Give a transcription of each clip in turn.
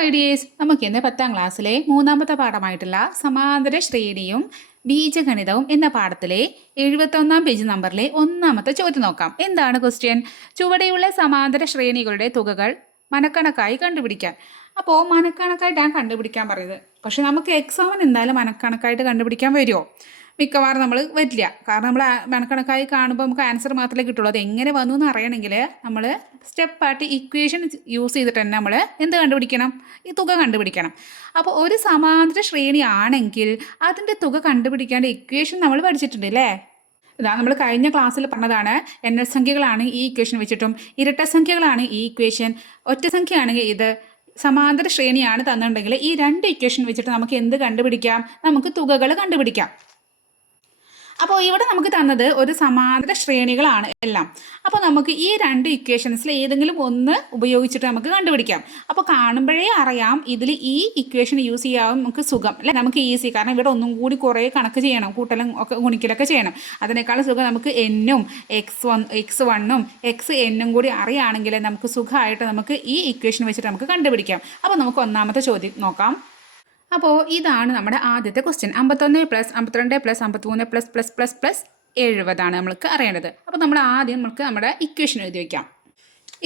My dears, നമുക്കിന്ന് 10ാം ക്ലാസ്സിലെ മൂന്നാമത്തെ പാഠമായിട്ടുള്ള സമാന്തര ശ്രേണിയും ബീജഗണിതവും എന്ന പാഠത്തിലെ 71ാം പേജ് നമ്പറിലെ ഒന്നാമത്തെ ചോദ്യം നോക്കാം. എന്താണ് ക്വസ്റ്റ്യൻ? ചുവടെയുള്ള സമാന്തര ശ്രേണികളുടെ തുകകൾ മനക്കണക്കായി കണ്ടുപിടിക്കാൻ. അപ്പോൾ മനക്കണക്കായിട്ടാണ് കണ്ടുപിടിക്കാൻ പറയുന്നത്. പക്ഷെ നമുക്ക് എക്സാമിന് എന്തായാലും മനക്കണക്കായിട്ട് കണ്ടുപിടിക്കാൻ വരുമോ? മിക്കവാറും നമ്മൾ വരില്ല. കാരണം നമ്മൾ മനക്കണക്കായി കാണുമ്പോൾ നമുക്ക് ആൻസർ മാത്രമേ കിട്ടുള്ളൂ. അത് എങ്ങനെ വന്നു എന്ന് അറിയണമെങ്കിൽ നമ്മൾ സ്റ്റെപ്പായിട്ട് ഇക്വേഷൻ യൂസ് ചെയ്തിട്ട് തന്നെ നമ്മൾ എന്ത് കണ്ടുപിടിക്കണം? ഈ തുക കണ്ടുപിടിക്കണം. അപ്പോൾ ഒരു സമാന്തര ശ്രേണി ആണെങ്കിൽ അതിൻ്റെ തുക കണ്ടുപിടിക്കേണ്ട ഇക്വേഷൻ നമ്മൾ പഠിച്ചിട്ടുണ്ട് അല്ലേ? ഇതാ നമ്മൾ കഴിഞ്ഞ ക്ലാസ്സിൽ പറഞ്ഞതാണ്. എണ്ണൽ സംഖ്യകളാണ് ഈ ഇക്വേഷൻ വെച്ചിട്ടും ഇരട്ട സംഖ്യകളാണ് ഈ ഇക്വേഷൻ, ഒറ്റ സംഖ്യയാണെങ്കിൽ ഇത്, സമാന്തര ശ്രേണിയാണ് തന്നിട്ടുണ്ടെങ്കിൽ ഈ രണ്ട് ഇക്വേഷൻ വെച്ചിട്ട് നമുക്ക് എന്ത് കണ്ടുപിടിക്കാം? നമുക്ക് തുകകൾ കണ്ടുപിടിക്കാം. അപ്പോൾ ഇവിടെ നമുക്ക് തന്നത് ഒരു സമാന്തര ശ്രേണികളാണ് എല്ലാം. അപ്പോൾ നമുക്ക് ഈ രണ്ട് ഇക്വേഷൻസിൽ ഏതെങ്കിലും ഒന്ന് ഉപയോഗിച്ചിട്ട് നമുക്ക് കണ്ടുപിടിക്കാം. അപ്പോൾ കാണുമ്പോഴേ അറിയാം ഇതിൽ ഈ ഇക്വേഷൻ യൂസ് ചെയ്യാവും നമുക്ക് സുഖം അല്ലേ, നമുക്ക് ഈസി. കാരണം ഇവിടെ ഒന്നും കൂടി കുറേ കണക്ക് ചെയ്യണം, കൂട്ടലും ഒക്കെ ഗുണിക്കലൊക്കെ ചെയ്യണം. അതിനേക്കാളും സുഖം നമുക്ക് എന്നും x1ഉം xnഉം കൂടി അറിയുകയാണെങ്കിൽ നമുക്ക് സുഖമായിട്ട് നമുക്ക് ഈ ഇക്വേഷൻ വെച്ചിട്ട് നമുക്ക് കണ്ടുപിടിക്കാം. അപ്പോൾ നമുക്ക് ഒന്നാമത്തെ ചോദ്യം നോക്കാം. അപ്പോൾ ഇതാണ് നമ്മുടെ ആദ്യത്തെ ക്വസ്റ്റ്യൻ. 51 + 52 + 53 ++++ 70 നമ്മൾക്ക് അറിയേണ്ടത്. അപ്പോൾ നമ്മൾ ആദ്യം നമ്മുടെ ഇക്വേഷൻ എഴുതി വയ്ക്കാം.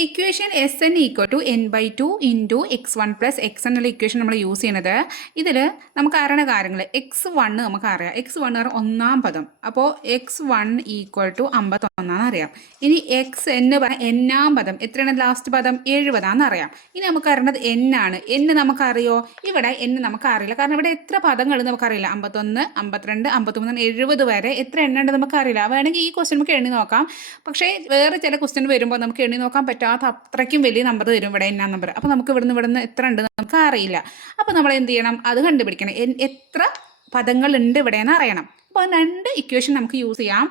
Equation Sn = n/2 × x1 + xn എന്നുള്ള ഇക്വേഷൻ നമ്മൾ യൂസ് ചെയ്യുന്നത്. ഇതിൽ നമുക്ക് അറിയണ കാര്യങ്ങൾ x1 നമുക്കറിയാം. x1 പറഞ്ഞാൽ ഒന്നാം പദം. അപ്പോൾ x1 = 51 അറിയാം. ഇനി xn പറഞ്ഞാൽ എന്നാം പദം. എത്രയാണ് ലാസ്റ്റ് പദം? 70 അറിയാം. ഇനി നമുക്ക് അറിയേണ്ടത് n ആണ്. n നമുക്കറിയോ? ഇവിടെ n നമുക്കറിയില്ല. കാരണം ഇവിടെ എത്ര പദങ്ങൾ നമുക്കറിയില്ല. 51, 52, 53, 70 വരെ എത്ര എണ്ണുണ്ട് നമുക്കറിയില്ല. വേണമെങ്കിൽ ഈ ക്വസ്റ്റ്യൻ നമുക്ക് എണ്ണി നോക്കാം. പക്ഷേ വേറെ ചില ക്വസ്റ്റ്യൻ വരുമ്പോൾ നമുക്ക് എണ്ണി നോക്കാൻ പറ്റാത്ത അത്രയ്ക്കും വലിയ നമ്പർ തരും ഇവിടെ എന്നാ നമ്പർ. അപ്പോൾ നമുക്ക് ഇവിടുന്ന് എത്ര ഉണ്ട് നമുക്ക് അറിയില്ല. അപ്പോൾ നമ്മൾ എന്ത് ചെയ്യണം? അത് കണ്ടുപിടിക്കണം. എത്ര പദങ്ങളുണ്ട് ഇവിടെ എന്ന് അറിയണം. അപ്പോൾ രണ്ട് ഇക്വേഷൻ നമുക്ക് യൂസ് ചെയ്യാം.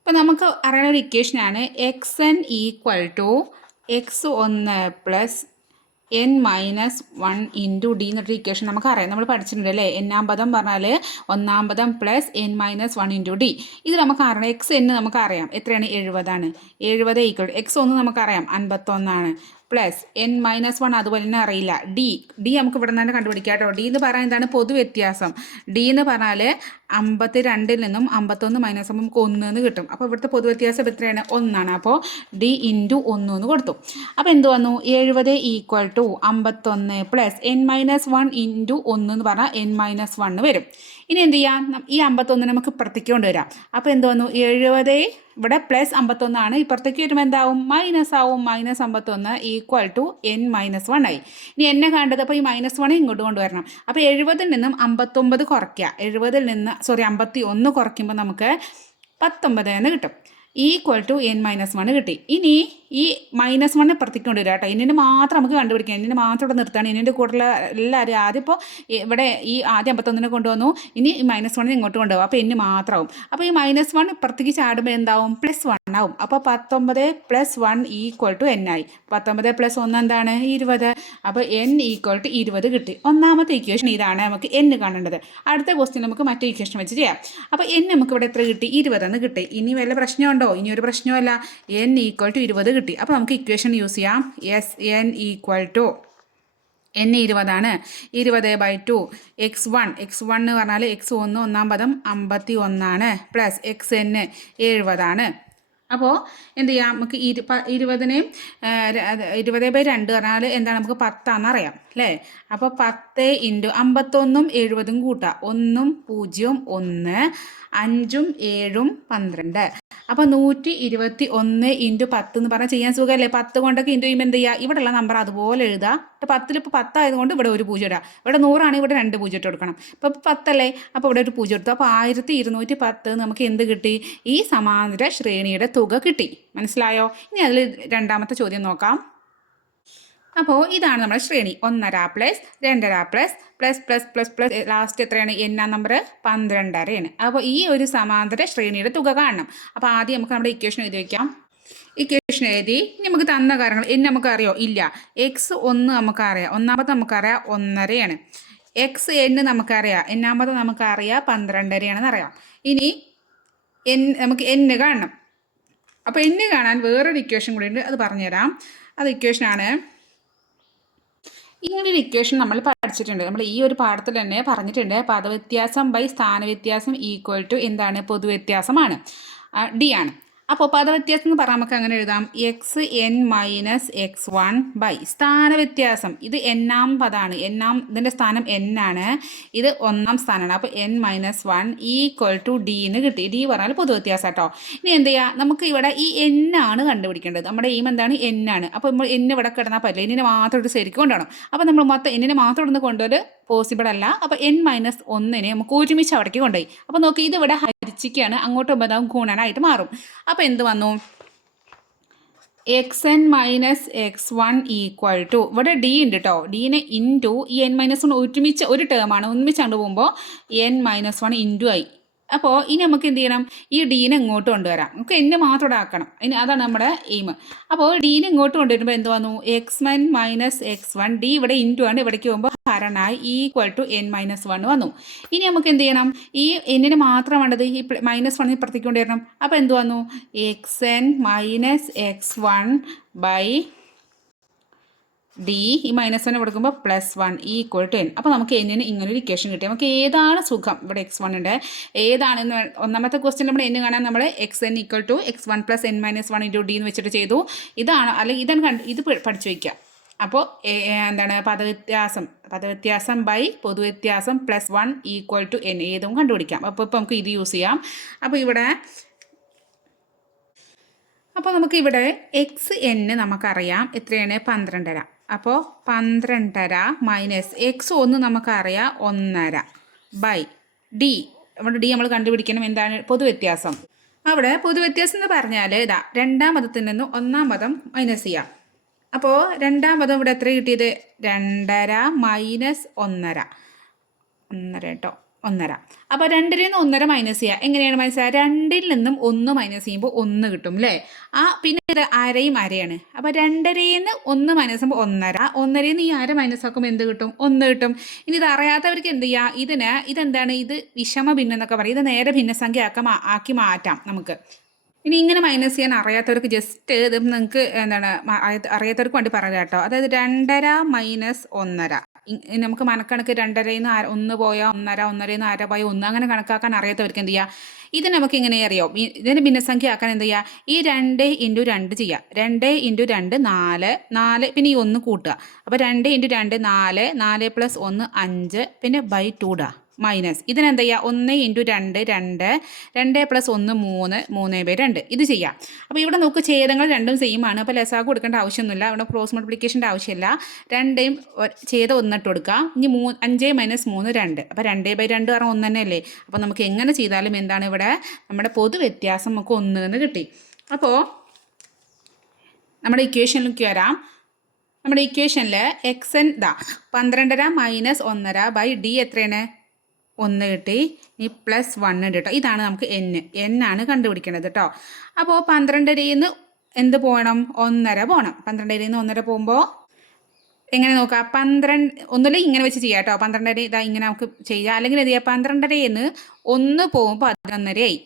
അപ്പോൾ നമുക്ക് അറിയുന്ന ഒരു ഇക്വേഷനാണ് xn = x1 + n-1 × d എന്നൊരു ഇക്വേഷൻ നമുക്കറിയാം. നമ്മൾ പഠിച്ചിട്ടുണ്ട് അല്ലേ? എന്നാം പദം പറഞ്ഞാൽ ഒന്നാം പദം + n-1 × d. ഇത് നമുക്കറിയണം. xn നമുക്കറിയാം എത്രയാണ്? 70 70 = x1 നമുക്കറിയാം 51 + n-1 അതുപോലെ തന്നെ അറിയില്ല. d നമുക്ക് ഇവിടെ നിന്ന് തന്നെ കണ്ടുപിടിക്കാം കേട്ടോ. d എന്ന് പറഞ്ഞാൽ എന്താണ്? പൊതുവ്യത്യാസം. d എന്ന് പറഞ്ഞാൽ 52 നിന്നും 51 മൈനസ് നമുക്ക് 1 എന്ന് കിട്ടും. അപ്പോൾ ഇവിടുത്തെ പൊതുവ്യത്യാസം എത്രയാണ്? 1 അപ്പോൾ d × 1 എന്ന് കൊടുത്തു. അപ്പോൾ എന്ത് വന്നു? 70 = 51 + n-1 × 1 എന്ന് പറഞ്ഞാൽ n-1 വരും. ഇനി എന്ത് ചെയ്യാം? ഈ 51 നമുക്ക് ഇപ്പുറത്തേക്ക് കൊണ്ടുവരാം. അപ്പോൾ എന്ത് വന്നു? 70 ഇവിടെ +51 ആണ്. ഇപ്പുറത്തേക്ക് വരുമ്പോൾ എന്താവും? മൈനസ് ആവും. -51 = n-1 ആയി. ഇനി എന്നെ കണ്ടത് അപ്പോൾ ഈ -1 ഇങ്ങോട്ട് കൊണ്ടുവരണം. അപ്പോൾ 70 നിന്നും 59 കുറയ്ക്കുക. 51 കുറയ്ക്കുമ്പോൾ നമുക്ക് 19 എന്ന് കിട്ടും. n-1 കിട്ടി. ഇനി ഈ -1 ഇപ്പുറത്തേക്ക് കൊണ്ടുവരിക കേട്ടോ. എന്നിന് മാത്രം നമുക്ക് കണ്ടുപിടിക്കാം. എന്നിന് മാത്രം ഇവിടെ നിർത്തുകയാണ്. എന്നിൻ്റെ കൂടെയുള്ള എല്ലാവരും ആദ്യം ഇപ്പോൾ ഇവിടെ ഈ ആദ്യം 51 കൊണ്ടുവന്നു. ഇനി ഈ -1 ഇങ്ങോട്ട് കൊണ്ടുപോകും. അപ്പോൾ n മാത്രമാവും. അപ്പോൾ ഈ -1 ഇപ്പുറത്തേക്ക് ചാടുമ്പോൾ എന്താവും? +1 ആവും. അപ്പോൾ 19 + 1 = n ആയി. 19 + 1 എന്താണ്? 20. അപ്പോൾ n = 20 കിട്ടി. ഒന്നാമത്തെ ഇക്വേഷൻ ഇതാണ്. നമുക്ക് n കാണേണ്ടത്. അടുത്ത ക്വസ്റ്റ്യൻ നമുക്ക് മറ്റേ ഇക്വേഷൻ വെച്ച് ചെയ്യാം. അപ്പോൾ n നമുക്ക് ഇവിടെ എത്ര കിട്ടി? 20 എന്ന് കിട്ടി. ഇനി വല്ല പ്രശ്നമുണ്ടോ? ഇനി ഒരു പ്രശ്നമല്ല. n = 20 കിട്ടി. അപ്പോൾ നമുക്ക് ഇക്വേഷൻ യൂസ് ചെയ്യാം. Sn = n 20 20/2 x1 എന്ന് പറഞ്ഞാൽ x1 ഒന്നാം പദം 51 + xn 70. അപ്പോൾ എന്ത് ചെയ്യാം? നമുക്ക് 20നെയും 20/2 പറഞ്ഞാൽ എന്താണ്? നമുക്ക് 10 അറിയാം അല്ലേ? അപ്പോൾ 10 × 51ഉം 70ഉം കൂട്ടുക. 1ഉം 0ഉം 1, 5ഉം 7ഉം 12. അപ്പോൾ 121 × 10 എന്ന് പറഞ്ഞാൽ ചെയ്യാൻ സുഖമല്ലേ? 10 കൊണ്ടൊക്കെ ഇൻറ്റു ചെയ്യുമ്പോൾ എന്ത് ചെയ്യുക? ഇവിടെയുള്ള നമ്പർ അതുപോലെ എഴുതുക. 10ൽ ഇപ്പോൾ 10 ആയതുകൊണ്ട് ഇവിടെ ഒരു 0 ഇടുക. ഇവിടെ 100 ആണെങ്കിൽ ഇവിടെ 2 0 ഇട്ട് കൊടുക്കണം. ഇപ്പോൾ 10 അല്ലേ? അപ്പോൾ ഇവിടെ ഒരു 0 എടുത്തു. അപ്പോൾ 1210 നമുക്ക് എന്ത് കിട്ടി? ഈ സമാന്തര ശ്രേണിയുടെ തുക കിട്ടി. മനസ്സിലായോ? ഇനി അതിൽ രണ്ടാമത്തെ ചോദ്യം നോക്കാം. അപ്പോൾ ഇതാണ് നമ്മുടെ ശ്രേണി. 1.5 + 2.5 ++++ ലാസ്റ്റ് എത്രയാണ്? എന്നാം നമ്പർ? 12 അപ്പോൾ ഈ ഒരു സമാന്തര ശ്രേണിയുടെ തുക കാണണം. അപ്പോൾ ആദ്യം നമുക്ക് നമ്മുടെ ഇക്വേഷൻ എഴുതി വയ്ക്കാം. ഇക്വേഷൻ എഴുതി നമുക്ക് തന്ന കാര്യങ്ങൾ നമുക്കറിയോ? ഇല്ല. x1 നമുക്കറിയാം. ഒന്നാമത്തെ നമുക്കറിയാം 1.5 xn നമുക്കറിയാം. എന്നാമത്തെ നമുക്കറിയാം 12 അറിയാം. ഇനി നമുക്ക് n കാണണം. അപ്പോൾ n കാണാൻ വേറൊരു ഇക്വേഷൻ കൂടി ഉണ്ട്. അത് പറഞ്ഞുതരാം. അത് ഇക്വേഷനാണ് ഇങ്ങനൊരു ഇക്വേഷൻ നമ്മൾ പഠിച്ചിട്ടുണ്ട്. നമ്മൾ ഈ ഒരു പാഠത്തിൽ തന്നെ പറഞ്ഞിട്ടുണ്ട്. പദവ്യത്യാസം ബൈ സ്ഥാനവ്യത്യാസം ഈക്വൽ ടു എന്താണ്? പൊതുവ്യത്യാസമാണ്. ഡി ആണ്. അപ്പോൾ പദവ്യത്യാസം എന്ന് പറഞ്ഞാൽ നമുക്ക് അങ്ങനെ എഴുതാം, X N minus X one by സ്ഥാനവ്യത്യാസം. ഇത് എന്നാം പദമാണ്, ഇതിൻ്റെ സ്ഥാനം എൻ ആണ്, ഇത് ഒന്നാം സ്ഥാനമാണ്. അപ്പോൾ N minus one equal to D എന്ന് കിട്ടി. ഡി പറഞ്ഞാൽ പൊതുവ്യത്യാസം കേട്ടോ. ഇനി എന്ത് ചെയ്യുക, നമുക്ക് ഇവിടെ ഈ എൻ ആണ് കണ്ടുപിടിക്കേണ്ടത്. നമ്മുടെ എയിം എന്താണ്? എൻ ആണ്. അപ്പോൾ നമ്മൾ എൻ ഇവിടെ കിടന്നാൽ പറ്റില്ല, എന്നിനെ മാത്രം ഒരു ശരിക്കും കൊണ്ടുപോകണം. അപ്പോൾ നമ്മൾ മൊത്തം എന്നിനെ മാത്രം ഇവിടുന്ന് കൊണ്ടുപോയി പോസിബിൾ അല്ല. അപ്പോൾ എൻ മൈനസ് ഒന്നിനെ നമുക്ക് ഒരുമിച്ച് അവിടേക്ക് കൊണ്ടുപോയി. അപ്പോൾ നോക്കി, ഇതിവിടെ ഹരിച്ചിക്കാണ്, അങ്ങോട്ട് പോകുമ്പോൾ ഗുണനായിട്ട് മാറും. അപ്പോൾ എന്ത് വന്നു? X N minus X one equal to, ഇവിടെ ഡി ഉണ്ട് കേട്ടോ, ഡീനെ ഇൻറ്റു ഈ എൻ മൈനസ് വൺ ഒരുമിച്ച് ഒരു ടേമാണ്, ഒരുമിച്ച് അങ്ങോട്ട് പോകുമ്പോൾ എൻ മൈനസ് വൺ ഇൻറ്റു ആയി. അപ്പോൾ ഇനി നമുക്ക് എന്ത് ചെയ്യണം? ഈ ഡീനെ ഇങ്ങോട്ട് കൊണ്ടുവരാം. നമുക്ക് എന്നെ മാത്രം ഇവിടെ ആക്കണം. ഇനി അതാണ് നമ്മുടെ എയിം. അപ്പോൾ ഡീനെ ഇങ്ങോട്ട് കൊണ്ടുവരുമ്പോൾ എന്ത് വന്നു? X N minus X one, D ഇവിടെ ഇൻറ്റു ആണ്, ഇവിടേക്ക് പോകുമ്പോൾ ഹരണായി equal to N minus one വന്നു. ഇനി നമുക്ക് എന്ത് ചെയ്യണം? ഈ എന്നിന് മാത്രം വേണ്ടത് ഈ മൈനസ് വൺ ഇപ്പുറത്തേക്ക് കൊണ്ടുവരണം. അപ്പോൾ എന്ത് വന്നു? X N minus X one by D, ഈ മൈനസ് വൺ കൊടുക്കുമ്പോൾ plus one equal to N. അപ്പോൾ നമുക്ക് എന്നിന് ഇങ്ങനൊരു ഇക്വേഷൻ കിട്ടി. നമുക്ക് ഏതാണ് സുഖം? ഇവിടെ എക്സ് വൺ ഉണ്ട്, ഏതാണെന്ന് ഒന്നാമത്തെ ക്വസ്റ്റ്യൻ നമ്മൾ എന്ന് കാണാൻ നമ്മൾ X N equal to X one plus N minus one into D എന്ന് വെച്ചിട്ട് ചെയ്തു. ഇതാണ്, അല്ലെങ്കിൽ ഇതാണ് ഇത് പഠിച്ചു വയ്ക്കുക. അപ്പോൾ എന്താണ്? പദവ്യത്യാസം ബൈ പൊതുവ്യത്യാസം plus one equal to N, ഏതും കണ്ടുപിടിക്കാം. അപ്പോൾ ഇപ്പോൾ നമുക്ക് ഇത് യൂസ് ചെയ്യാം. അപ്പോൾ നമുക്കിവിടെ എക്സ് എൻ നമുക്കറിയാം എത്രയാണ്? 12.5. അപ്പോൾ 12.5 മൈനസ് എക്സ് ഒന്ന് നമുക്കറിയാം 1.5 ബൈ ഡി. അവിടെ ഡി നമ്മൾ കണ്ടുപിടിക്കണം. എന്താണ്? പൊതുവ്യത്യാസം. അവിടെ പൊതുവ്യത്യാസം എന്ന് പറഞ്ഞാൽ ഇതാ, രണ്ടാം പദത്തിൽ നിന്നും ഒന്നാം പദം മൈനസ് ചെയ്യാം. അപ്പോൾ രണ്ടാം പദം ഇവിടെ എത്ര കിട്ടിയത്? 2.5 മൈനസ് 1.5 കേട്ടോ, 1.5. അപ്പോൾ 2-ൽ നിന്ന് 1.5 മൈനസ് ചെയ്യുക. എങ്ങനെയാണ് മൈനസ് ചെയ്യുക? 2-ൽ നിന്നും 1 മൈനസ് ചെയ്യുമ്പോൾ 1 കിട്ടും അല്ലേ? പിന്നെ ഇത് അരയും അരയാണ്. അപ്പോൾ 2.5-ൽ നിന്ന് 1 മൈനസ് ചെയ്യുമ്പോൾ 1.5, 1.5-ൽ നിന്ന് ഈ അര മൈനസ് ആക്കുമ്പോൾ എന്ത് കിട്ടും? 1 കിട്ടും. ഇനി ഇത് അറിയാത്തവർക്ക് എന്ത് ചെയ്യുക? ഇതെന്താണ്? ഇത് വിഷമ ഭിന്നം എന്നൊക്കെ പറയും. ഇത് നേരെ ഭിന്നസംഖ്യ ആക്കി മാറ്റാം നമുക്ക്. ഇനി ഇങ്ങനെ മൈനസ് ചെയ്യാൻ അറിയാത്തവർക്ക് ജസ്റ്റ് ഇത് നിങ്ങൾക്ക് എന്താണ് അറിയാത്തവർക്ക് വേണ്ടി പറയാം കേട്ടോ. അതായത് 2.5 മൈനസ് 1.5, നമുക്ക് മനക്കണക്ക് 2.5-ൽ നിന്ന് 1 പോയാൽ 1.5, 1.5-ൽ നിന്ന് 1.5 പോയാൽ 1, അങ്ങനെ കണക്കാക്കാൻ അറിയാത്തവർക്ക് എന്ത് ചെയ്യുക? ഇത് നമുക്ക് ഇങ്ങനെ അറിയാം. ഇതിന് ഭിന്നസംഖ്യ ആക്കാൻ എന്ത് ചെയ്യുക? ഈ 2 ഇൻറ്റു 2 ചെയ്യുക. 2 ഇൻറ്റു 2 4, പിന്നെ ഈ 1 കൂട്ടുക. അപ്പോൾ 2 ഇൻറ്റു 2 4, 4 പ്ലസ് 1 5, പിന്നെ ബൈ 2 ഇടുക മൈനസ്. ഇതിനെന്താ ചെയ്യുക? 1 ഇൻറ്റു 2 2, 2 പ്ലസ് 1 3, 3/2 ഇത് ചെയ്യാം. അപ്പോൾ ഇവിടെ നമുക്ക് ഛേദങ്ങൾ രണ്ടും സെയിം ആണ്. അപ്പോൾ ലസാഗ് കൊടുക്കേണ്ട ആവശ്യമൊന്നുമില്ല. ഇവിടെ ക്രോസ് മൾട്ടിപ്ലിക്കേഷൻ്റെ ആവശ്യമില്ല. രണ്ടേയും ഛേദം 1 ഇട്ട് കൊടുക്കുക. ഇനി 5 മൈനസ് 3 2. അപ്പോൾ 2/2 പറഞ്ഞാൽ 1 തന്നെ അല്ലേ? അപ്പോൾ നമുക്ക് എങ്ങനെ ചെയ്താലും എന്താണ് ഇവിടെ നമ്മുടെ പൊതുവ്യത്യാസം നമുക്ക് 1 എന്ന് കിട്ടി. അപ്പോൾ നമ്മുടെ ഇക്വേഷനിലേക്ക് വരാം. നമ്മുടെ ഇക്വേഷനിൽ X N 12.5 minus 1.5 by D എത്രയാണ്? 1 കിട്ടി. ഈ പ്ലസ് 1 ഉണ്ട് കേട്ടോ. ഇതാണ് നമുക്ക് എൻ ആണ് കണ്ടുപിടിക്കേണ്ടത് കേട്ടോ. അപ്പോൾ 12.5-ൽ നിന്ന് എന്ത് പോകണം? 1.5 പോകണം. 12.5-ൽ നിന്ന് 1.5 പോകുമ്പോൾ എങ്ങനെ നോക്കാം? 12 ഒന്നുമില്ല, ഇങ്ങനെ വെച്ച് ചെയ്യാം കേട്ടോ. 12.5 ഇതാ ഇങ്ങനെ നമുക്ക് ചെയ്യാം. അല്ലെങ്കിൽ എന്ത് ചെയ്യാം? 12.5-ൽ നിന്ന് 1 പോകുമ്പോൾ 11.5 ആയി.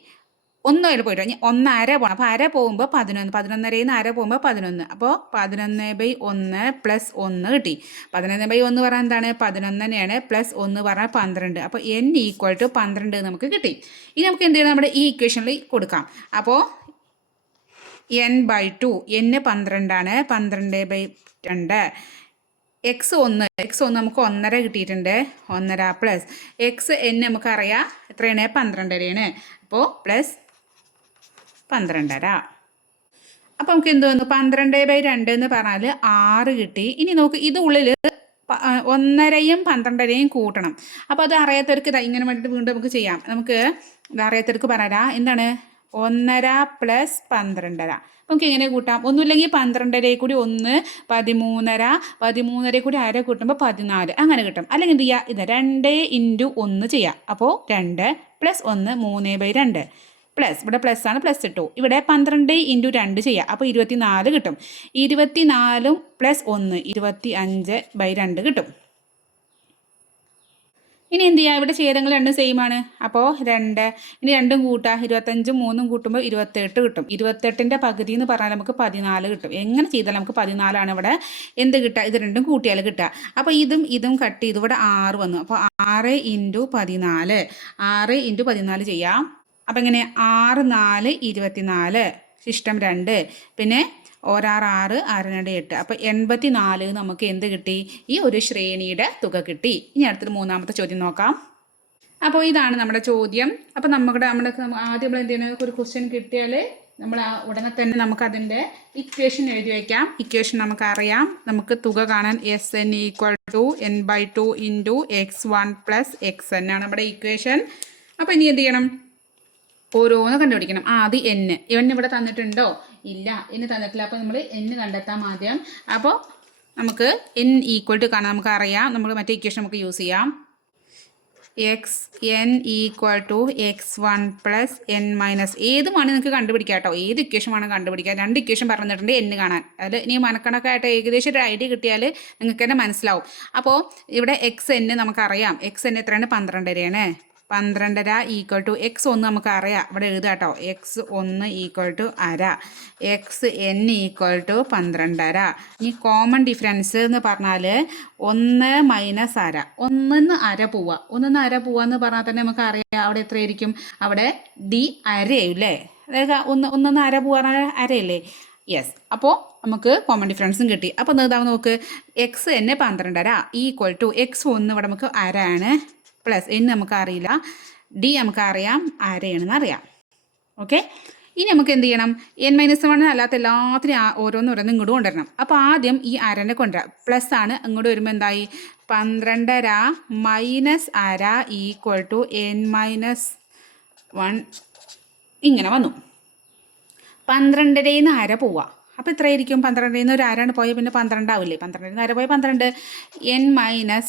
1 അതിൽ പോയിട്ടോ. ഇനി 1.5 പോകണം. അപ്പോൾ അര പോകുമ്പോൾ 11, 11.5-ൽ നിന്ന് അര പോകുമ്പോൾ 11. അപ്പോൾ 11/1 പ്ലസ് 1 കിട്ടി. 11/1 പറഞ്ഞാൽ എന്താണ്? 11 തന്നെയാണ്. പ്ലസ് 1 പറഞ്ഞാൽ 12. അപ്പോൾ n ഈക്വൽ ടു 12 നമുക്ക് കിട്ടി. ഇനി നമുക്ക് എന്ത് ചെയ്യണം? നമ്മുടെ ഈ ഇക്വേഷനിൽ കൊടുക്കാം. അപ്പോൾ n/2, n 12 ആണ്. 12/2 എക്സ് 1 നമുക്ക് 1.5 കിട്ടിയിട്ടുണ്ട്. 1.5 പ്ലസ് എക്സ് n നമുക്കറിയാം എത്രയാണ്? 12.5 അപ്പോൾ പ്ലസ് 12.5. അപ്പോൾ നമുക്ക് എന്ത് വന്നു? 12/2 എന്ന് പറഞ്ഞാൽ 6 കിട്ടി. ഇനി നമുക്ക് ഇത് ഉള്ളിൽ 1.5-യും 12.5-യും കൂട്ടണം. അപ്പോൾ അത് അറിയാത്തവർക്ക് ഇങ്ങനെ വേണ്ടിയിട്ട് വീണ്ടും നമുക്ക് ചെയ്യാം. നമുക്ക് ഇത് അറിയാത്തവർക്ക് പറയാം. എന്താണ്? 1.5 പ്ലസ് 12.5. നമുക്ക് എങ്ങനെ കൂട്ടാം? ഒന്നുമില്ലെങ്കിൽ 12.5 കൂടി 1 13.5, 13.5 കൂടി അര കൂട്ടുമ്പോൾ 14, അങ്ങനെ കിട്ടും. അല്ലെങ്കിൽ എന്ത് ചെയ്യുക? ഇത് 2 ഇൻറ്റു 1 ചെയ്യാം. അപ്പോൾ 2 പ്ലസ് 1 3/2 പ്ലസ്, ഇവിടെ പ്ലസ് ആണ്, പ്ലസ് ഇട്ടു. ഇവിടെ 12 ഇൻറ്റു 2 ചെയ്യാം. അപ്പോൾ 24 കിട്ടും. 24 പ്ലസ് 1 25/2 കിട്ടും. ഇനി എന്ത് ചെയ്യുക, ഇവിടെ ഛേദങ്ങൾ രണ്ടും സെയിം ആണ്. അപ്പോൾ 2. ഇനി രണ്ടും കൂട്ടുക, 25 3 കൂട്ടുമ്പോൾ 28 കിട്ടും. 28ൻ്റെ പകുതി എന്ന് പറഞ്ഞാൽ നമുക്ക് 14 കിട്ടും. എങ്ങനെ ചെയ്താൽ നമുക്ക് 14 ഇവിടെ എന്ത് കിട്ടുക, ഇത് രണ്ടും കൂട്ടിയാൽ കിട്ടുക. അപ്പോൾ ഇതും കട്ട് ചെയ്ത് ഇവിടെ 6 വന്നു. അപ്പോൾ 6 × 14, 6 × 14 ചെയ്യാം. അപ്പോൾ എങ്ങനെ 6 4 24, ശിഷ്ടം 2, പിന്നെ 6 6 6 2 8. അപ്പോൾ 84 നമുക്ക് എന്ത് കിട്ടി, ഈ ഒരു ശ്രേണിയുടെ തുക കിട്ടി. ഇനി അടുത്തൊരു മൂന്നാമത്തെ ചോദ്യം നോക്കാം. അപ്പോൾ ഇതാണ് നമ്മുടെ ചോദ്യം. അപ്പോൾ നമ്മുടെ ആദ്യം നമ്മൾ എന്ത് ചെയ്യണം, ഒരു ക്വസ്റ്റ്യൻ കിട്ടിയാൽ നമ്മൾ ഉടനെ തന്നെ നമുക്ക് അതിൻ്റെ ഇക്വേഷൻ എഴുതി വയ്ക്കാം. ഇക്വേഷൻ നമുക്കറിയാം, നമുക്ക് തുക കാണാൻ SN = n/2 × x1 + xn ആണ് നമ്മുടെ ഇക്വേഷൻ. അപ്പോൾ ഇനി എന്ത് ചെയ്യണം, ഓരോന്ന് കണ്ടുപിടിക്കണം. ആദ്യം n ഇവിടെ തന്നിട്ടുണ്ടോ, ഇല്ല, n തന്നിട്ടില്ല. അപ്പോൾ നമ്മൾ n കണ്ടെത്താം ആദ്യം. അപ്പോൾ നമുക്ക് n = കാണാൻ നമുക്കറിയാം, നമ്മൾ മറ്റേ ഇക്വേഷൻ നമുക്ക് യൂസ് ചെയ്യാം. xn = x1 + n-, ഏതുമാണ് നിങ്ങൾക്ക് കണ്ടുപിടിക്കാം കേട്ടോ, ഏത് ഇക്വേഷൻ വേണം കണ്ടുപിടിക്കാം. 2 ഇക്വേഷൻ പറഞ്ഞിട്ടുണ്ട് n കാണാൻ. അത് ഇനി മനക്കണക്കായിട്ട് ഏകദേശം ഒരു ഐഡിയ കിട്ടിയാൽ നിങ്ങൾക്ക് തന്നെ മനസ്സിലാവും. അപ്പോൾ ഇവിടെ xn നമുക്കറിയാം, xn എത്രയാണ്, 12ആണ്. 12 = x1 നമുക്കറിയാം, ഇവിടെ എഴുതാം കേട്ടോ, x1 = അര, xn = 12. ഇനി കോമൺ ഡിഫറൻസ് എന്ന് പറഞ്ഞാൽ 1 - അര, 1 അര പോവുക, 1 അര പോവുക എന്ന് പറഞ്ഞാൽ തന്നെ നമുക്ക് അറിയാം അവിടെ എത്രയായിരിക്കും, അവിടെ d അരയല്ലേ, അതായത് 1 അര പോവാൻ അരയല്ലേ. യെസ്, അപ്പോൾ നമുക്ക് കോമൺ ഡിഫറൻസും കിട്ടി. അപ്പോൾ എന്താ നോക്ക്, xn 12 = x1 ഇവിടെ നമുക്ക് അരയാണ്, പ്ലസ് n നമുക്ക് അറിയില്ല, d നമുക്കറിയാം അരയാണെന്ന് അറിയാം. ഓക്കെ, ഇനി നമുക്ക് എന്ത് ചെയ്യണം, n-1 അല്ലാത്ത എല്ലാത്തിനും ഓരോന്നും ഇങ്ങോട്ട് കൊണ്ടുവരണം. അപ്പോൾ ആദ്യം ഈ അരനെ കൊണ്ടുവരാം, പ്ലസ് ആണ്, ഇങ്ങോട്ട് വരുമ്പോൾ എന്തായി 12 - അര = n-1 ഇങ്ങനെ വന്നു. 12ൽ നിന്ന് അര പോവുക, അപ്പോൾ ഇത്രയായിരിക്കും, 12ൽ നിന്ന് ഒരു അരയാണ് പോയാൽ പിന്നെ 12 ആവില്ലേ, 12ൽ നിന്ന് അര പോയാൽ 12, n-1 ×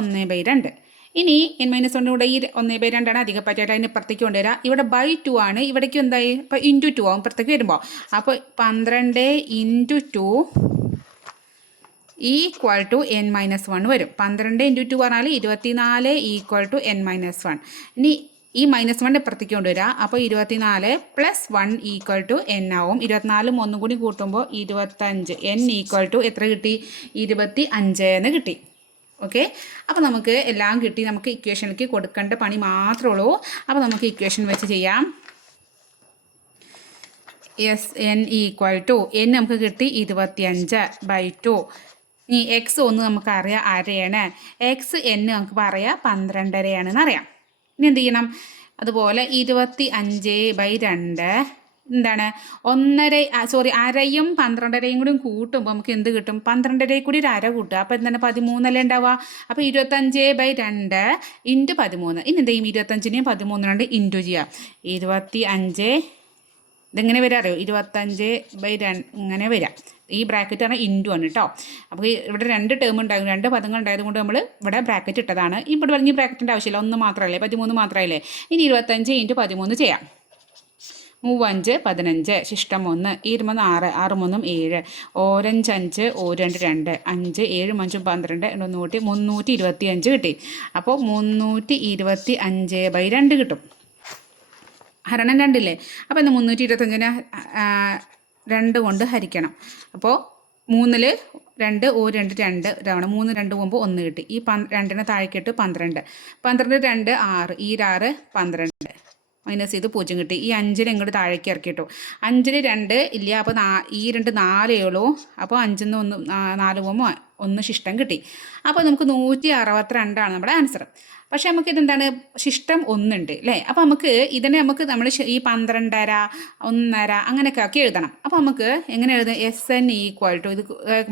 1/2. ഇനി n-1 കൂടെ ഈ 1/2 ആണ് അധികപ്പറ്റായിട്ട് അതിന് ഇപ്പുറത്തേക്ക് കൊണ്ടുവരാം. ഇവിടെ /2 ആണ്, ഇവിടേക്ക് എന്തായി, ഇപ്പോൾ × 2 ആവും ഇപ്പുറത്തേക്ക് വരുമ്പോൾ. അപ്പോൾ 12 × 2 = n-1 വരും. 12 × 2 പറഞ്ഞാൽ 24 = n-1. ഇനി ഈ -1 ഇപ്പുറത്തേക്ക് കൊണ്ടുവരാം. അപ്പോൾ 24 + 1 = n ആവും. 24 1 കൂടി കൂട്ടുമ്പോൾ 25, n = എത്ര കിട്ടി, 25 എന്ന് കിട്ടി. ഓക്കെ, അപ്പോൾ നമുക്ക് എല്ലാം കിട്ടി. നമുക്ക് ഇക്വേഷനിലേക്ക് കൊടുക്കേണ്ട പണി മാത്രമേ ഉള്ളൂ. അപ്പോൾ നമുക്ക് ഇക്വേഷൻ വെച്ച് ചെയ്യാം. n n നമുക്ക് കിട്ടി 25/2. ഇനി x1 നമുക്കറിയാം അരയാണ്, xn നമുക്ക് പറയാം 12 അറിയാം. ഇനി എന്ത് ചെയ്യണം, അതുപോലെ 25/2 എന്താണ്, അരയും 12യും കൂടി കൂട്ടുമ്പോൾ നമുക്ക് എന്ത് കിട്ടും, 12ൽ കൂടി ഒരു അര കൂട്ടുക, അപ്പോൾ എന്താണ് 13 അല്ലേ ഉണ്ടാവുക. അപ്പോൾ 25/2 × 13. ഇനി എന്ത് ചെയ്യും, 25നെയും 13 കൊണ്ട് ഇൻറ്റു ചെയ്യാം. 25 ഇതെങ്ങനെ വരാം അറിയോ, 25/2 ഇങ്ങനെ വരാം. ഈ ബ്രാക്കറ്റ് പറഞ്ഞാൽ ഇൻറ്റു ആണ് കേട്ടോ. അപ്പോൾ ഇവിടെ 2 ടേം ഉണ്ടാകും, 2 പദങ്ങൾ ഉണ്ടായതുകൊണ്ട് നമ്മൾ ഇവിടെ ബ്രാക്കറ്റ് ഇട്ടതാണ്. ഇവിടെ പറഞ്ഞ ബ്രാക്കറ്റിൻ്റെ ആവശ്യമില്ല, 1 മാത്രമല്ലേ, 13 മാത്രമല്ലേ. ഇനി 25 × 13 ചെയ്യാം. 3 5 15, ശിഷ്ടം 1, 26 6 3 7, ഓരഞ്ച് 5 ഓരണ്ട് 2, 5 7 5 12, 325 കിട്ടി. അപ്പോൾ 325/2 കിട്ടും. ഹരണം 2 ഇല്ലേ, അപ്പോൾ ഇന്ന് 325നെ 2 കൊണ്ട് ഹരിക്കണം. അപ്പോൾ 3ൽ 2 2 2 തവണ 3 2 പോകുമ്പോൾ 1 കിട്ടി. ഈ 2നെ താഴേക്കിട്ട് 12, 12 2 6, ഈ 6 12 മൈനസ് ചെയ്ത് 0 കിട്ടി. ഈ 5നെ ഇങ്ങോട്ട് താഴേക്ക് ഇറക്കിയിട്ടു. 5ൽ 2 ഇല്ല, അപ്പോൾ ഈ 2 4 ഉള്ളൂ. അപ്പോൾ 5ൽ നിന്ന് 4 പോകുമ്പോൾ 1 ശിഷ്ടം കിട്ടി. അപ്പോൾ നമുക്ക് 162 നമ്മുടെ ആൻസർ. പക്ഷേ നമുക്ക് ഇതെന്താണ്, ശിഷ്ടം 1 ഉണ്ട് അല്ലേ. അപ്പോൾ നമുക്ക് ഇതിനെ നമ്മൾ ഈ 12 1.5 അങ്ങനെയൊക്കെ ആക്കി എഴുതണം. അപ്പോൾ നമുക്ക് എങ്ങനെ എഴുതാം, SN = ഇത്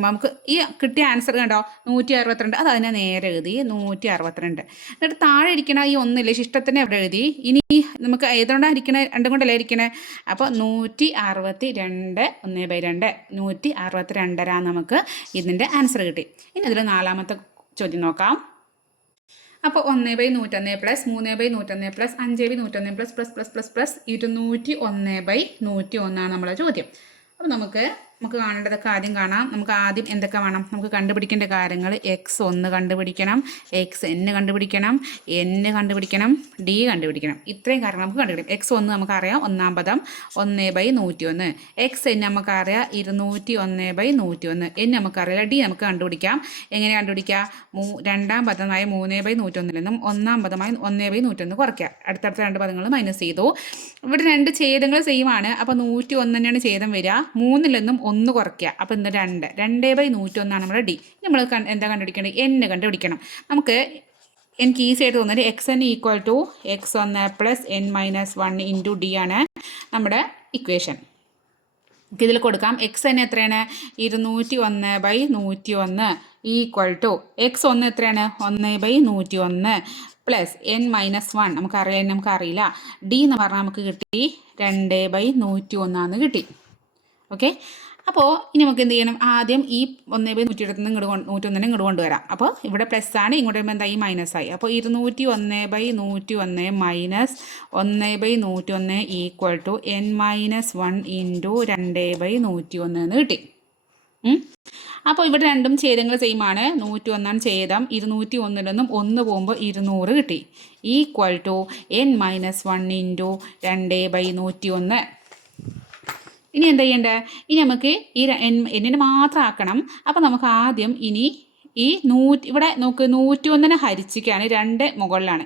നമുക്ക് ഈ കിട്ടിയ ആൻസർ കണ്ടോ 162, അത് അതിനെ നേരെ എഴുതി 162. എന്നിട്ട് താഴെ ഇരിക്കണ ഈ 1 ശിഷ്ടത്തിനെ അവിടെ എഴുതി. ഇനി നമുക്ക് ഏതുകൊണ്ടാണ് ഇരിക്കണേ, 2 കൊണ്ടല്ലേ ഇരിക്കണേ. അപ്പോൾ 162 1/2 162 നമുക്ക് ഇതിൻ്റെ ആൻസർ കിട്ടി. ഇനി അതിൽ 4ാമത്തെ ചോദ്യം നോക്കാം. അപ്പോൾ 1/101 + 3/101 + 5/101 ++++++201/101 ആണ് നമ്മളെ ചോദ്യം. അപ്പോൾ നമുക്ക് നമുക്ക് കാണേണ്ടതൊക്കെ ആദ്യം കാണാം. നമുക്ക് ആദ്യം എന്തൊക്കെ വേണം? നമുക്ക് കണ്ടുപിടിക്കേണ്ട കാര്യങ്ങൾ x1 കണ്ടുപിടിക്കണം, xn കണ്ടുപിടിക്കണം, n കണ്ടുപിടിക്കണം, d കണ്ടുപിടിക്കണം. ഇത്രയും കാര്യങ്ങൾ നമുക്ക് കണ്ടുപിടിക്കണം. x1 നമുക്കറിയാം 1 പദം 1/101, xn നമുക്കറിയാം 201/101, n നമുക്കറിയാം, d നമുക്ക് കണ്ടുപിടിക്കാം. എങ്ങനെ കണ്ടുപിടിക്കാം? രണ്ടാം പദമായ 3/101 നിന്നും ഒന്നാം പദമായ 1/101 കുറയ്ക്കുക. അടുത്തടുത്ത രണ്ട് പദങ്ങൾ മൈനസ് ചെയ്തു. ഇവിടെ രണ്ട് ഛേദങ്ങൾ സെയിം ആണ്. അപ്പോൾ 101 തന്നെയാണ് ഛേദം വരിക. 3-ൽ നിന്നും 1 കുറയ്ക്കുക. അപ്പോൾ ഇന്ന് 2/101 നമ്മുടെ ഡി. നമ്മൾ എന്താ കണ്ടുപിടിക്കേണ്ടത്? n കണ്ടുപിടിക്കണം. നമുക്ക് എനിക്ക് ഈസി ആയിട്ട് തോന്നുന്നത് xn = x1 + n-1 × d ആണ് നമ്മുടെ ഇക്വേഷൻ. ഇതിൽ കൊടുക്കാം. xn എത്രയാണ്? 201/101 = x1 എത്രയാണ്? 1/101 പ്ലസ് n-1 നമുക്കറിയില്ല. ഡി എന്ന് പറഞ്ഞാൽ നമുക്ക് കിട്ടി 2/101 കിട്ടി. ഓക്കെ, അപ്പോൾ ഇനി നമുക്ക് എന്ത് ചെയ്യണം? ആദ്യം ഈ 1/101 ഇങ്ങോട്ട് കൊണ്ടുവരാം. അപ്പോൾ ഇവിടെ പ്ലസ് ആണ്, ഇങ്ങോട്ട് വരുമ്പോൾ എന്തായി? മൈനസ് ആയി. അപ്പോൾ 201/101 മൈനസ് 1/101 = n-1 × 2/101 എന്ന് കിട്ടി. അപ്പോൾ ഇവിടെ രണ്ടും ഛേദങ്ങൾ സെയിം ആണ്. 101 ഛേദം 201 നിന്നും 1 പോകുമ്പോൾ 200 കിട്ടി. = n-1 × 2/101. ഇനി എന്താ ചെയ്യേണ്ടത്? ഇനി നമുക്ക് ഈ എന്നിന് മാത്രം ആക്കണം. അപ്പോൾ നമുക്ക് ആദ്യം ഇനി ഈ ഇവിടെ നോക്ക്, 101 ഹരിച്ചിക്കാണ്, 2 മുകളിലാണ്,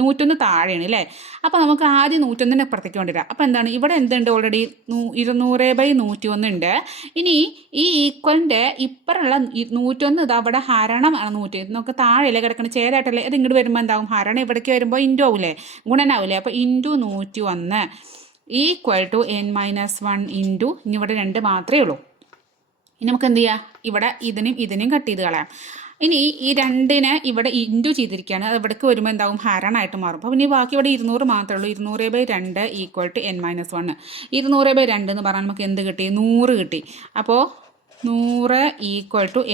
101 താഴെയാണ് അല്ലേ. അപ്പോൾ നമുക്ക് ആദ്യം 101 അപ്പുറത്തേക്ക് കൊണ്ടുവരാം. അപ്പോൾ എന്താണ്? ഇവിടെ എന്തുണ്ട്? ഓൾറെഡി 200/101 ഉണ്ട്. ഇനി ഈ ഈക്വലിൻ്റെ ഇപ്പറുള്ള 101 ഇത് അവിടെ ഹരണം ആണ്. 100 നമുക്ക് താഴെയല്ലേ കിടക്കണം, ചേരായിട്ടല്ലേ. അത് ഇങ്ങോട്ട് വരുമ്പോൾ എന്താവും? ഹരണം ഇവിടേക്ക് വരുമ്പോൾ ഇൻറ്റു ആവില്ലേ, ഗുണനാവില്ലേ. അപ്പോൾ ×101 = n-1 ഇൻറ്റു, ഇനി ഇവിടെ 2 മാത്രമേ ഉള്ളൂ. ഇനി നമുക്ക് എന്ത് ചെയ്യാം? ഇവിടെ ഇതിനെയും കട്ട് ചെയ്ത് കളയാം. ഇനി ഈ 2-നെ ഇവിടെ ഇൻറ്റു ചെയ്തിരിക്കുകയാണ്. അത് ഇവിടേക്ക് വരുമ്പോൾ എന്താവും? ഹരണമായിട്ട് മാറും. അപ്പോൾ ഇനി ബാക്കി ഇവിടെ 200 മാത്രമേ ഉള്ളൂ. 200/2 = n-1. 200/2 എന്ന് പറഞ്ഞാൽ നമുക്ക് എന്ത് കിട്ടി? 100 കിട്ടി. അപ്പോൾ 100 =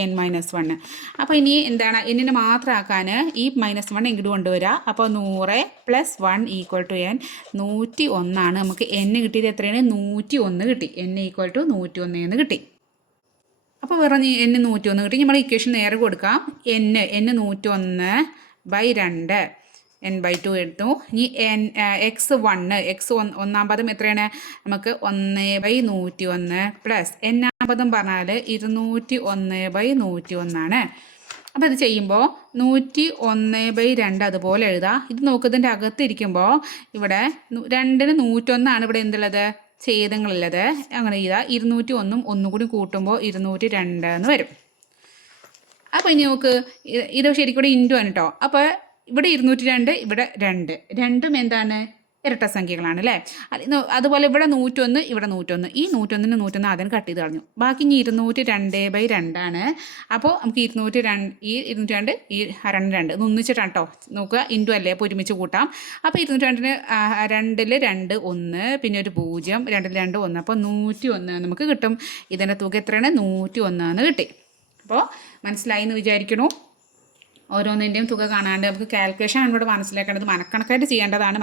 n-1. അപ്പോൾ ഇനി എന്താണ്? എന്നിനെ മാത്രം ആക്കാൻ ഈ -1 ഇങ്ങോട്ട് കൊണ്ടുവരിക. അപ്പോൾ 100 + 1 = n. 101 ആണ് നമുക്ക് n കിട്ടിയത്. എത്രയാണ്? 101 കിട്ടി. n = 101 എന്ന് കിട്ടി. അപ്പോൾ വേറെ n 101 കിട്ടി. നമ്മൾ ഇക്വേഷൻ നേരെ കൊടുക്കാം. n 101/2 n/2 എടുത്തു. ഇനി x1 ഒന്നാം പദം എത്രയാണ്? നമുക്ക് 1/101 പ്ലസ് n-ആം പദം പറഞ്ഞാൽ 201/101 ആണ്. അപ്പോൾ ഇത് ചെയ്യുമ്പോൾ 101/2 അതുപോലെ എഴുതാം. ഇത് നോക്കുന്നതിൻ്റെ അകത്തിരിക്കുമ്പോൾ ഇവിടെ 2-ന് 101 ആണ് ഇവിടെ എന്തുള്ളത്? ഛേദങ്ങളുള്ളത്. അങ്ങനെ ചെയ്താൽ 201 ഒന്നുകൂടി കൂട്ടുമ്പോൾ 202 എന്ന് വരും. അപ്പോൾ ഇനി നമുക്ക് ഇത് ശരിക്കും ഇവിടെ ഇൻറ്റു ആണ് കേട്ടോ. അപ്പോൾ ഇവിടെ 202, ഇവിടെ 2, രണ്ടും എന്താണ്? ഇരട്ട സംഖ്യകളാണ് അല്ലേ. അതുപോലെ ഇവിടെ 101, ഇവിടെ 101. ഈ 101-ന് 101 ആദ്യം കട്ട് ചെയ്ത് കളഞ്ഞു. ബാക്കി ഇനി 202/2 ആണ്. അപ്പോൾ നമുക്ക് 202 ഈ 202 ഈ 2 ഇത് ഒന്നിച്ചിട്ടാണ് കേട്ടോ. നോക്കുക, ഇൻറ്റു അല്ലേ, അപ്പോൾ ഒരുമിച്ച് കൂട്ടാം. അപ്പോൾ 202-ന് 2-ൽ 2 1, പിന്നെ ഒരു 0, 2-ൽ 2 1, അപ്പോൾ 101 നമുക്ക് കിട്ടും. ഇതിൻ്റെ തുക എത്രയാണ്? 101 എന്ന് കിട്ടി. അപ്പോൾ മനസ്സിലായി എന്ന് വിചാരിക്കണു. ഓരോന്നിൻ്റെയും തുക കാണാണ്ട് നമുക്ക് കാൽക്കുലേഷൻ ആണ് ഇവിടെ മനസ്സിലാക്കേണ്ടത്. മനക്കണക്കായിട്ട് ചെയ്യേണ്ടതാണ്.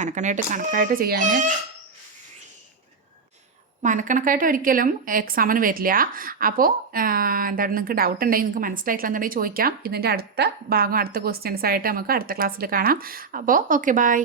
മനക്കണക്കായിട്ട് ഒരിക്കലും എക്സാമിന് വരില്ല. അപ്പോൾ എന്താണ്, നിങ്ങൾക്ക് ഡൗട്ട് ഉണ്ടെങ്കിൽ നിങ്ങൾക്ക് മനസ്സിലായിട്ടില്ല എന്നുണ്ടെങ്കിൽ ചോദിക്കാം. ഇതിൻ്റെ അടുത്ത ഭാഗം, അടുത്ത ക്വസ്റ്റ്യൻസ് ആയിട്ട് നമുക്ക് അടുത്ത ക്ലാസ്സിൽ കാണാം. അപ്പോൾ ഓക്കെ, ബൈ.